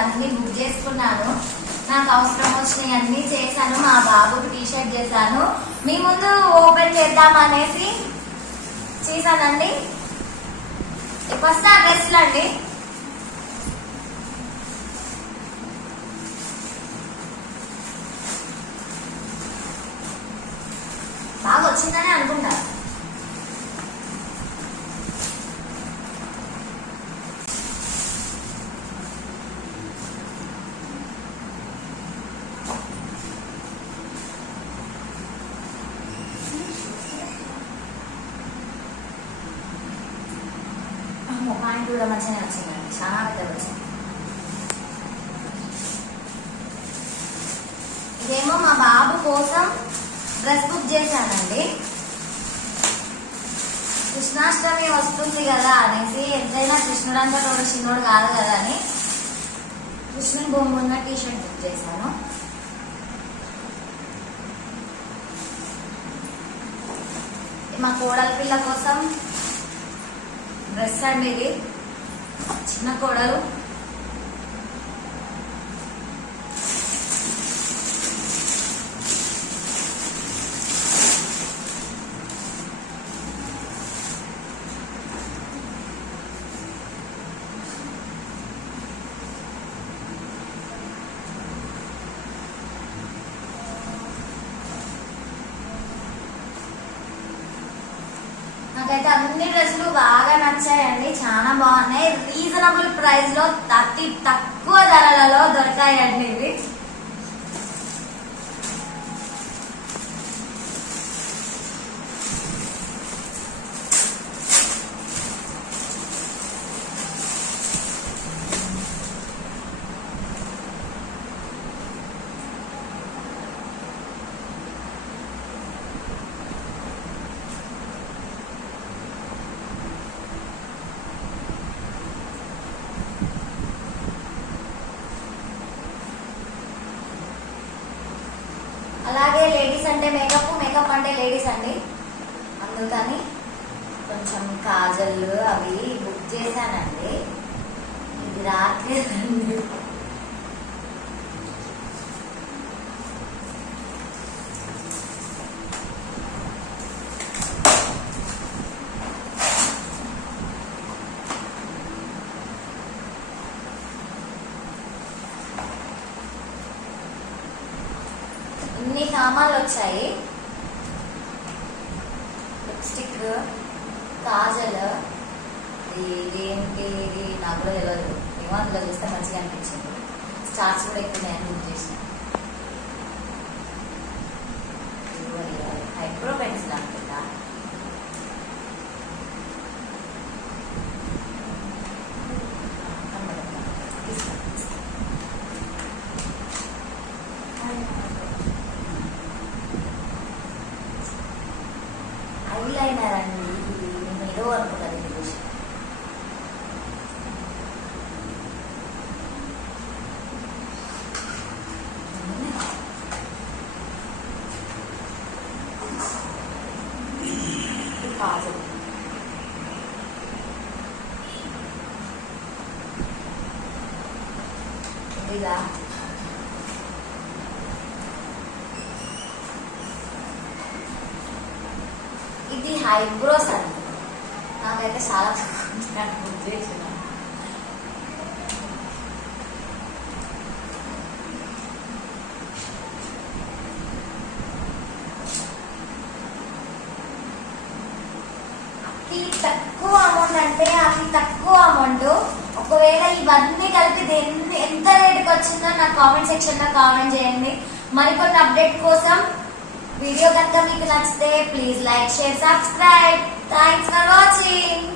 అన్ని బుక్ చేసుకున్నాను. నాకు అవసరం వచ్చినాయి అన్ని చేశాను. మా బాబుకి టీ షర్ట్ చేశాను. మీ ముందు ఓపెన్ చేద్దాం అనేసి చేశానండి. ఫస్ట్ ఆ డ్రెస్లు అండి. బాగా వచ్చిందని అనుకుంటా. పాయింట్ కూడా మంచిగా వచ్చిందండి, చాలా పెద్దగా వచ్చింది. ఇదేమో మా బాబు కోసం డ్రెస్ బుక్ చేశానండి. కృష్ణాష్టమి వస్తుంది కదా అనేసి, ఎంతైనా కృష్ణుడు అంటే ఒక చిన్నోడు కాదు కదా అని కృష్ణుని బొమ్మ ఉన్న టీ షర్ట్ బుక్ చేశాను. మా కోడలి పిల్ల కోసం డ్రెస్ అండి. ఇది చిన్న కోడలు. నాకైతే అన్ని డ్రెస్సులు బాగా నచ్చాయండి, చాలా బాగున్నాయి. రీజనబుల్ ప్రైస్ లో అతి తక్కువ ధరలలో దొరకాయండి ఇవి. అలాగే లేడీస్ అంటే మేకప్ అంటే లేడీస్ అండి, అందుకని కొంచెం కాజల్ అవి బుక్ చేశానండి. ఇది రాట్లేదండి. ఇన్ని సామాన్లు వచ్చాయి. లిప్స్టిక్, కాజల్, ఇదేంటి ఇది నాకు కూడా తెలియదు. ఏమో అందులో చూస్తే మంచిగా అనిపించింది. స్టార్స్ కూడా ఎక్కువ నేను బుక్ చేసిన. ఐబ్రో పెన్సిల్ అనుకుంటా. ఐలైనర్ అండి, నేను ఏదో అనుకుంటాను. ఇది చూసి కాజల్, ఇదిగా ఇది ఐబ్రోస్ అండి. నాకైతే చాలా బుక్ చేసిన. అతి తక్కువ అమౌంట్ అంటే అతి తక్కువ అమౌంట్. ఒకవేళ ఇవన్నీ కలిపి ఎంత రేటుకి వచ్చిందో నాకు కామెంట్ సెక్షన్ లో కామెంట్ చేయండి. మరికొన్ని అప్డేట్ కోసం వీడియో కనుక మీకు నచ్చితే please like, share, subscribe. Thanks for watching.